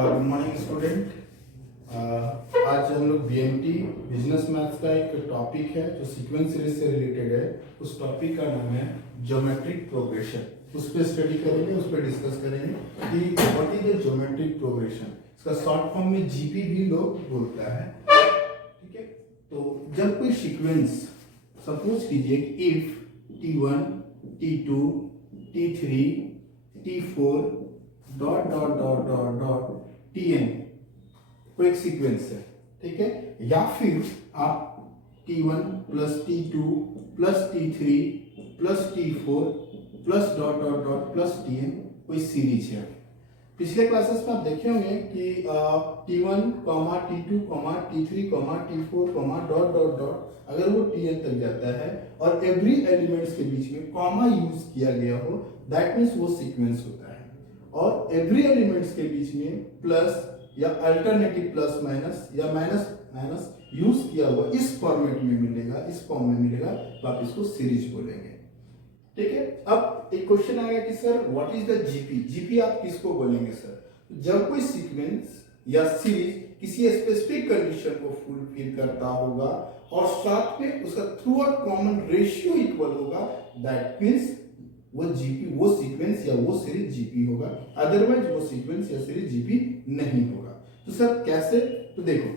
Good morning student. आज हम लोग बीएमटी बिजनेस मैथ्स का एक टॉपिक है जो सीक्वेंस सीरीज से रिलेटेड है। उस टॉपिक का नाम है ज्योमेट्रिक प्रोग्रेशन। उस पर स्टडी करेंगे, उस पर डिस्कस करेंगे कि what is the geometric progression. इसका शॉर्ट फॉर्म में जीपी भी लोग बोलता है, ठीक है। तो जब कोई सीक्वेंस सपोज कीजिए कि if T1, T2, T3, T4 dot dot dot dot dot Tn कोई एक सीक्वेंस है, ठीक है। या फिर आप T1 plus T2 plus T3 plus T4 plus dot dot dot plus Tn कोई सीरीज है। पिछले क्लासेस में आप देखे होंगे कि T1, T2, T3, T4, dot dot dot अगर वो Tn तक जाता है और एवरी एलिमेंट्स के बीच में कॉमा यूज किया गया हो, दैट मीन्स वो सीक्वेंस होता है। और एवरी एलिमेंट्स के बीच में प्लस या अल्टरनेटिव प्लस माइनस या माइनस माइनस यूज किया हुआ इस फॉर्मेट में मिलेगा, इस फॉर्म में मिलेगा, तो आप इसको सीरीज बोलेंगे, ठीक है। अब एक क्वेश्चन आएगा कि sir what is the GP. GP आप किसको बोलेंगे सर? जब कोई सीक्वेंस या सीरीज किसी स्पेसिफिक कंडीशन को फुलफिल करता होगा और साथ में उसका through out common ratio equal होगा, दैट मींस वो जीपी, वो सीक्वेंस या वो सीरीज जीपी होगा। अदरवाइज वो सीक्वेंस या सीरीज जीपी नहीं होगा। तो सर कैसे? तो देखो,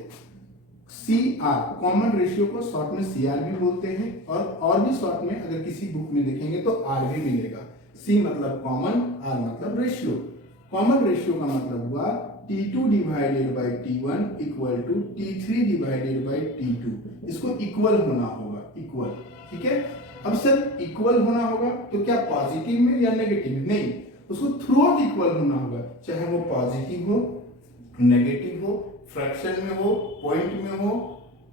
CR कॉमन रेशियो को शॉर्ट में CR भी बोलते हैं और भी शॉर्ट में अगर किसी बुक में देखेंगे तो R भी मिलेगा। C मतलब कॉमन, R मतलब रेशियो। कॉमन रेशियो का मतलब हुआ T2 divided by T1 equal to T3 divided by T2। इसको इक्वल होना होगा, इक्वल, ठीक है। अब सर इक्वल होना होगा तो क्या पॉजिटिव में या नेगेटिव में? नहीं, उसको थ्रू आउट इक्वल होना होगा, चाहे वो पॉजिटिव हो, नेगेटिव हो, फ्रैक्शन में हो, पॉइंट में हो,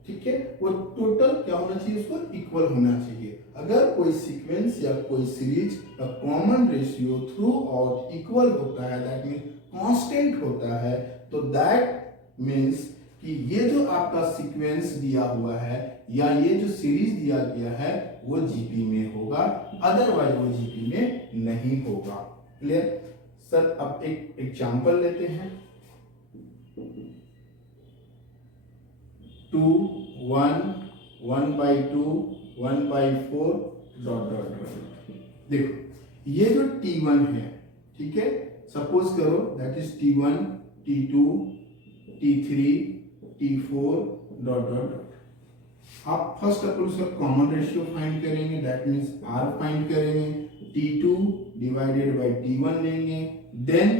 ठीक है। वो टोटल क्या होना चाहिए? उसको इक्वल होना चाहिए। अगर कोई सीक्वेंस या कोई सीरीज का common ratio through out equal होता है, दैट मींस कांस्टेंट होता है, तो दैट मींस कि ये जो आपका सीक्वेंस दिया हुआ है या ये जो सीरीज दिया गया है वो जीपी में होगा, अदरवाइज वो जीपी में नहीं होगा। Clear sir? अब एक एग्जांपल लेते हैं। 2 1 1/2 1/4 डॉट डॉट डॉट। देखो ये जो T1 है, ठीक है, सपोज करो that is T1 T2 T3 T4 dot dot dot. आप फर्स्ट ऑफ ऑल उसका कॉमन रेशियो फाइंड करेंगे, दैट मींस R फाइंड करेंगे, T2 डिवाइडेड बाय T1 लेंगे, देन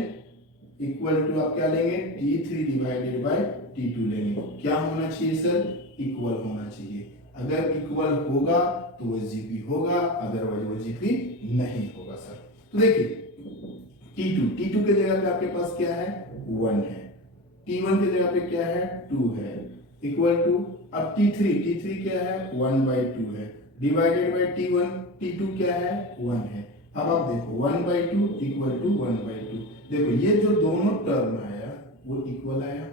इक्वल टू आप क्या लेंगे? T3 डिवाइडेड बाय T2 लेंगे। क्या होना चाहिए सर? इक्वल होना चाहिए। अगर इक्वल होगा तो वो जीपी होगा, अदरवाइज वो जीपी नहीं होगा सर। तो देखिए T2 के जगह पे आपके पास क्या है? 1 है। T1 के जगह पे क्या है? 2 है, इक्वल टू अब T3 क्या है? 1/2 है, डिवाइडेड बाय T2 क्या है? 1 है। अब आप देखो 1/2 इक्वल टू 1/2। देखो ये जो दोनों टर्म आया वो इक्वल आया,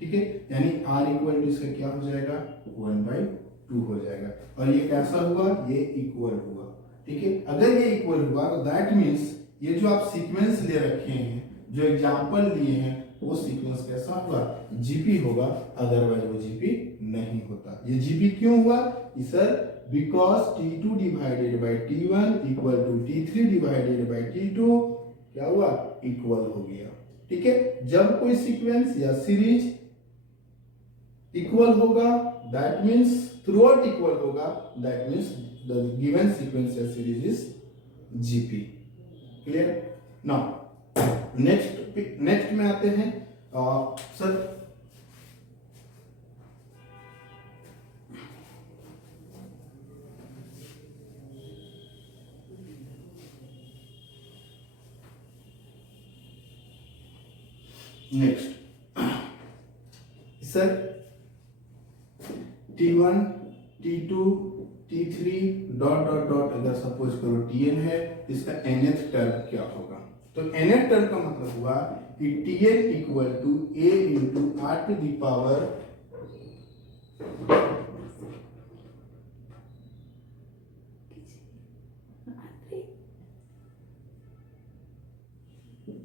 ठीक है। यानी R इक्वल टू इसका क्या हो जाएगा? 1/2 हो जाएगा। और ये कैसा हुआ? ये इक्वल हुआ, ठीक है। अगर ये इक्वल हुआ तो दैट मीन्स ये जो आप सीक्वेंस ले रखे हैं, जो एग्जाम्पल लिए हैं, वो सीक्वेंस कैसा होगा? जीपी होगा, अदरवाइज वो जीपी नहीं होता। ये जीपी क्यों हुआ? Sir because T2 divided by T1 equal to T3 divided by T2 क्या हुआ? इक्वल हो गया, ठीक है। जब कोई सीक्वेंस या सीरीज इक्वल होगा, that means throughout equal होगा, that means the given sequence या series is GP. Clear? Now next में आते हैं sir next sir T1 T2 T3 dot dot dot अगर सपोज करो Tn है, इसका nth टर्म क्या होगा? तो nth टर्म का मतलब हुआ कि Tn equal to a into r to the power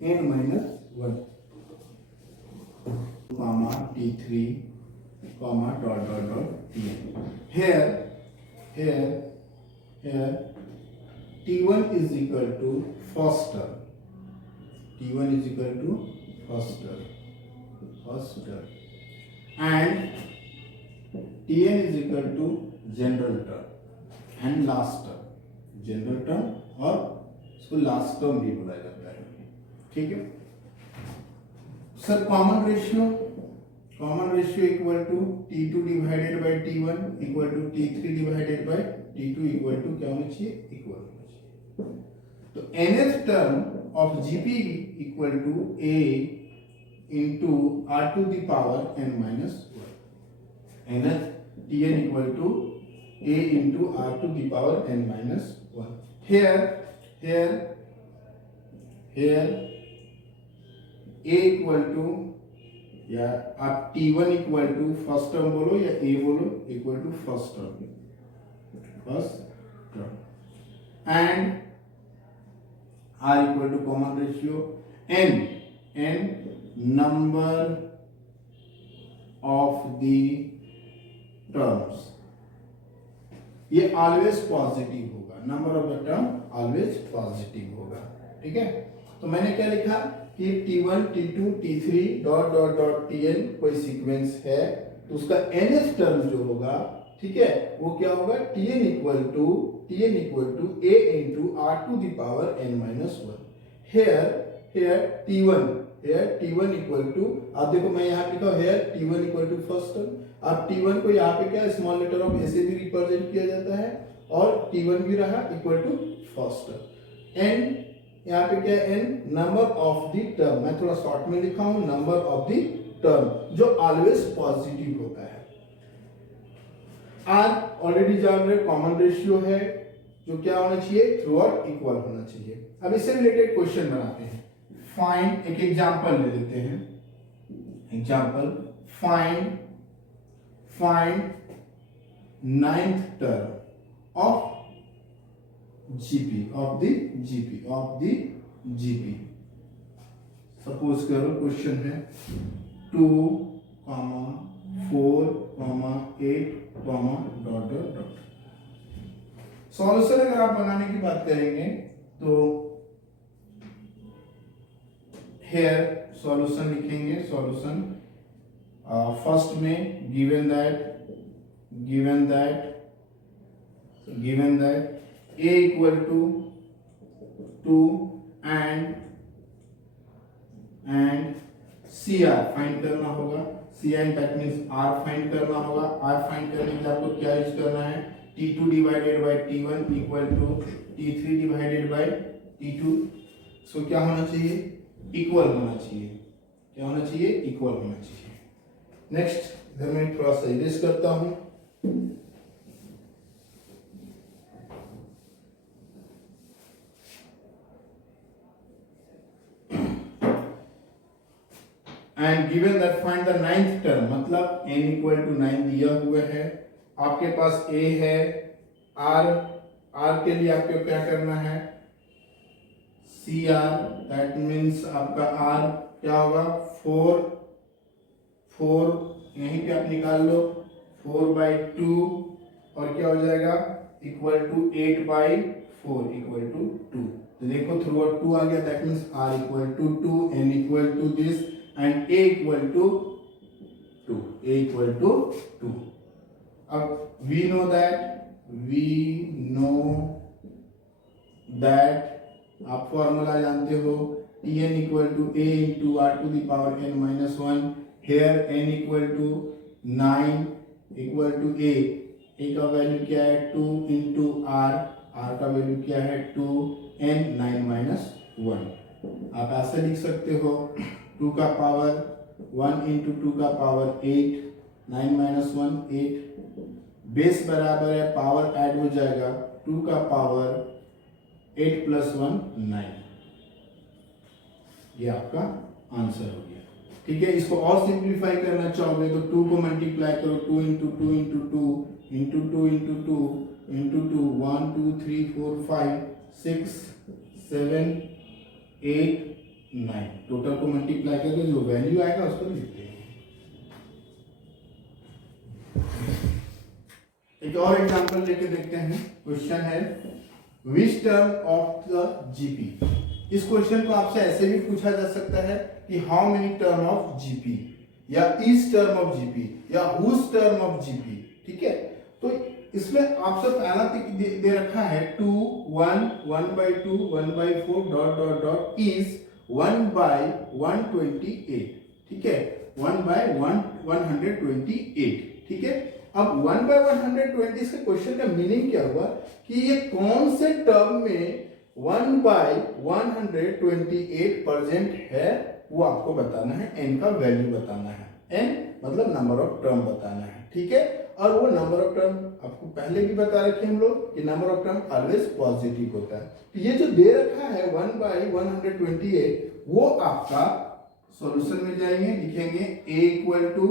n-1। T3, dot dot dot Tn. Here T1 is equal to first term. T1 is equal to first term, and Tn is equal to general term and last term. General term और उसको last term भी बोला जाता है, ठीक है sir. Common ratio equal to T2 divided by T1 equal to T3 divided by T2 equal to क्या होना चाहिए, इक्वल होना चाहिए। तो nth term of Gp equal to a into r to the power n minus 1, nth Tn equal to a into r to the power n minus 1. Here a equal to, या आप T1 equal to first term बोलो या a बोलो, equal to first term and r equal to common ratio n number of the terms, ये always positive होगा, number of the term always positive होगा, ठीक है। तो मैंने क्या लिखा कि T1 T2 T3 dot dot dot Tn कोई सीक्वेंस है तो उसका nth टर्म जो होगा, ठीक है, वो क्या होगा, Tn equal to a into r to the power n minus 1. here T1 equal to, आप देखो मैं यहाँ लिखा here T1 equal to first term. अब T1 को यहाँ पे क्या स्मॉल लेटर ऑफ ऐसे भी रिप्रेजेंट किया जाता है और T1 भी रहा equal to first term. n यहाँ पे क्या है, n number of the term, मैं थोड़ा शॉर्ट में लिखा हूं, नंबर ऑफ द टर्म जो ऑलवेज पॉजिटिव होता है। r ऑलरेडी जान रहे कॉमन रेशियो है जो क्या होना चाहिए, थ्रू आउट इक्वल होना चाहिए। अब इससे रिलेटेड क्वेश्चन बनाते हैं। फाइंड, एक एग्जांपल ले लेते हैं, example find ninth term of GP। Suppose करो क्वेश्चन है 2, 4, 8, डॉट डॉट डॉट। सॉल्यूशन अगर आप बनाने की बात करेंगे तो हेयर सॉल्यूशन लिखेंगे। सॉल्यूशन फर्स्ट में given that a equal to 2 and CR find करना होगा। CR that means R find करना होगा। R फाइंड करने के लिए आपको क्या यूज करना है, T2 divided by T1 equal to T3 divided by T2। So क्या होना चाहिए, इक्वल होना चाहिए। क्या होना चाहिए, इक्वल होना चाहिए। नेक्स्ट इधर मैं थोड़ा सा इरेज करता हूं। And given that find the ninth term, मतलब n इक्वल टू 9 दिया हुआ है, आपके पास a है, r के लिए आपको क्या करना है, CR दैट मींस आपका r क्या होगा 4 यहीं पे आप निकाल लो 4/2 और क्या हो जाएगा इक्वल टू 8/4 इक्वल टू 2। तो देखो थ्रू आउट 2 आ गया, that means r equal to 2, n equal to this and a equal to 2। अब we know that आप फॉर्मूला जानते हो, Tn equal to a into r to the power n minus 1। Here n equal to 9 equal to a का value क्या है 2 into r का value क्या है 2, n 9 माइनस 1। आप ऐसे लिख सकते हो 2 का पावर 1 इंटू 2 का पावर 8, 9 माइनस 1 8, बेस बराबर है पावर ऐड हो जाएगा 2 का पावर 8 प्लस 1 9। ये आपका आंसर हो गया, ठीक है। इसको और सिंप्लीफाई करना चाहोगे तो 2 को मल्टीप्लाई करो 2 into 2 into 2 into 2 into 2 into 2 1 2 3 4 5 6 7 8 9। Total को मल्टीप्लाई करके जो वैल्यू आएगा उसको लिखते हैं। एक और एग्जांपल लेके देखते हैं। क्वेश्चन है विच टर्म ऑफ द जीपी। इस क्वेश्चन को आपसे ऐसे भी पूछा जा सकता है कि how many term of GP, या ईच टर्म ऑफ जीपी, या हुज टर्म ऑफ जीपी। ठीक है, तो इसमें आपसे पहला दे रखा है 2 1 1/2 1/4 डॉट डॉट डॉट इज 1/128। ठीक है, 1/128। ठीक है, अब 1/120 के क्वेश्चन का मीनिंग क्या हुआ कि ये कौन से टर्म में 1/128 प्रेजेंट है, वो आपको बताना है। n का वैल्यू बताना है। n मतलब नंबर ऑफ टर्म बताना है। ठीक है, और वो नंबर ऑफ टर्म आपको पहले भी बता रखे हम लोग कि number of term always positive होता है। तो ये जो दे रखा है 1/128, वो आपका सॉल्यूशन में जाएंगे, लिखेंगे a इक्वल टू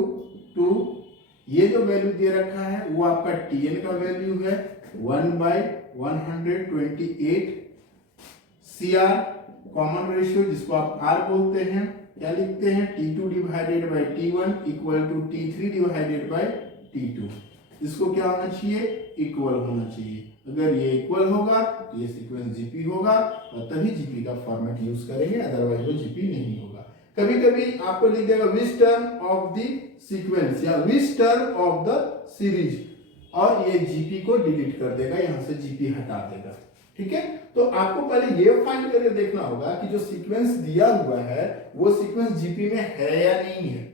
2, ये जो वैल्यू दे रखा है वो आपका tn का वैल्यू है 1/128। cr कॉमन रेशियो जिसको आप r बोलते हैं, क्या लिखते हैं t2 divided by t1 equal to t3 divided by t2। इसको क्या होना चाहिए, इक्वल होना चाहिए। अगर ये इक्वल होगा तो ये सीक्वेंस जीपी होगा और तभी जीपी का फॉर्मेट यूज करेंगे, अदरवाइज वो जीपी नहीं होगा। कभी कभी आपको लिख देगा which term of the sequence या which term of the series, और ये जीपी को डिलीट कर देगा, यहां से जीपी हटा देगा। ठीक है, तो आपको पहले ये फाइंड करके देखना होगा कि जो सीक्वेंस दिया हुआ है वो सीक्वेंस जीपी में है या नहीं है,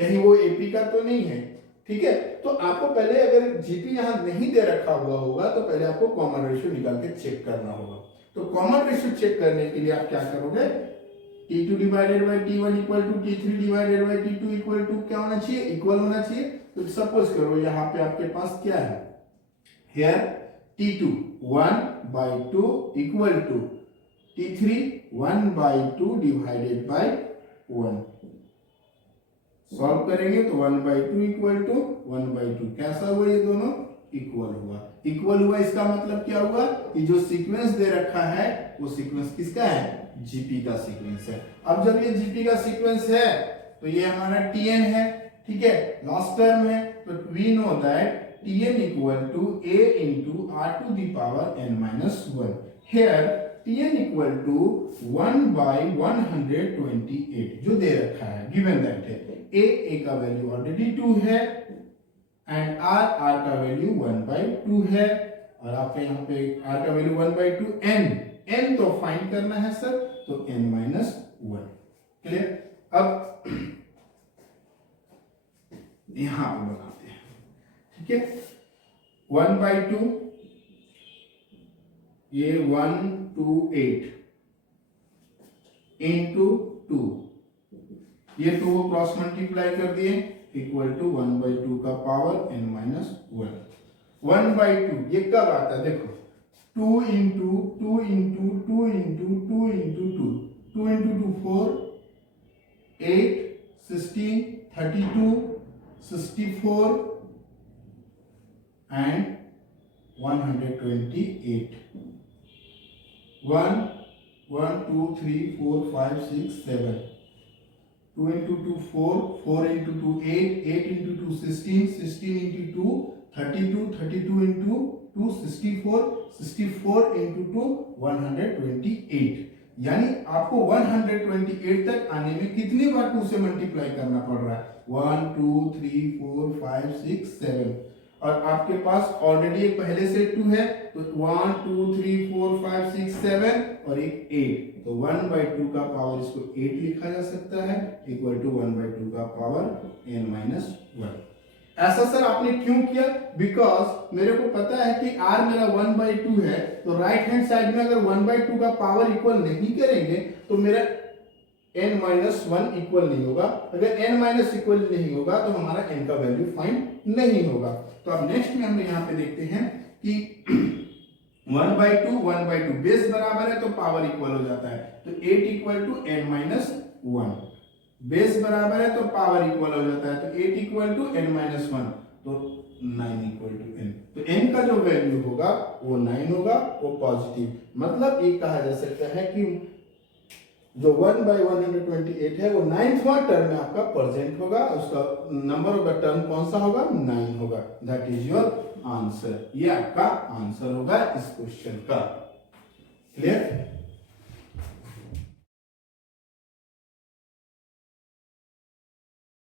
कहीं वो एपी का तो नहीं है। ठीक है, तो आपको पहले अगर जीपी यहां नहीं दे रखा हुआ होगा तो पहले आपको कॉमन रेशियो निकाल के चेक करना होगा। तो कॉमन रेशियो चेक करने के लिए आप क्या करोगे, t2 divided by t1 equal to t3 divided by t2 equal to क्या होना चाहिए, इक्वल होना चाहिए। तो सपोज करो यहाँ पे आपके पास क्या है, here t2 1/2 equal to t3 1/2 divided by 1। Solve करेंगे तो 1/2 इक्वल टू 1/2, कैसा हुआ, ये दोनों इक्वल हुआ। इक्वल हुआ इसका मतलब क्या हुआ कि जो सीक्वेंस दे रखा है वो सीक्वेंस किसका है, जीपी का सीक्वेंस है। अब जब ये जीपी का सीक्वेंस है तो ये हमारा tn है। ठीक है, लास्ट टर्म है, तो we know that tn equal to a into r to the power n minus 1। here tn equal to 1/128 जो दे रखा है, गिवन दैट है a का वैल्यू ऑलरेडी 2 है एंड r का वैल्यू 1/2 है, और आपके यहाँ पे r का वैल्यू 1/2, n तो फाइंड करना है सर, तो n minus 1। क्लियर, अब यहां पे बनाते हैं। ठीक है, 1/2 ये 128 इंटू 2, ये 2 को क्रॉस मल्टीप्लाई कर दिए इक्वल टू 1/2 का पावर n minus 1। 1/2 ये कब आता है, देखो 2 into 2 into 2 into 2 into 2, 2 into 2 4, 8 16 32 64 and 128। 1 1 2 3 4 5 6 7, 2 into 2 4, 4 into 2 8, 8 into 2 16, 16 into 2 32, 32 into 2 64, 64 into 2 128। यानी आपको 128 तक आने में कितनी बार 2 से मल्टीप्लाई करना पड़ रहा है, 1 2 3 4 5 6 7, और आपके पास ऑलरेडी एक पहले से 2 है, तो 1 2 3 4 5 6 7 और एक 8, तो 1/2 का पावर इसको 8 लिखा जा सकता है इक्वल टू 1/2 का पावर n minus 1। ऐसा सर आपने क्यों किया, बिकॉज मेरे को पता है कि r मेरा 1/2 है, तो राइट हैंड साइड में अगर 1/2 का पावर इक्वल नहीं करेंगे तो मेरा n minus 1 इक्वल नहीं होगा। अगर n minus इक्वल नहीं होगा तो हमारा n का वैल्यू फाइंड नहीं होगा। तो अब नेक्स्ट में हम यहाँ पे देखते हैं कि 1/2 बेस बराबर है तो पावर इक्वल हो जाता है, तो 8 equal to n minus 1, base बराबर है तो पावर इक्वल हो जाता है, तो 8 इक्वल टू n minus 1, तो 9 इक्वल टू n, तो n का जो वैल्यू होगा वो 9 होगा, वो पॉजिटिव। मतलब ये कहा जा सकता है कि जो 1/128 है वो 9वां टर्म में आपका प्रेजेंट होगा, उसका नंबर ऑफ द टर्म कौन सा होगा, 9 होगा। दैट इज योर आंसर, ये आपका आंसर होगा इस क्वेश्चन का। क्लियर?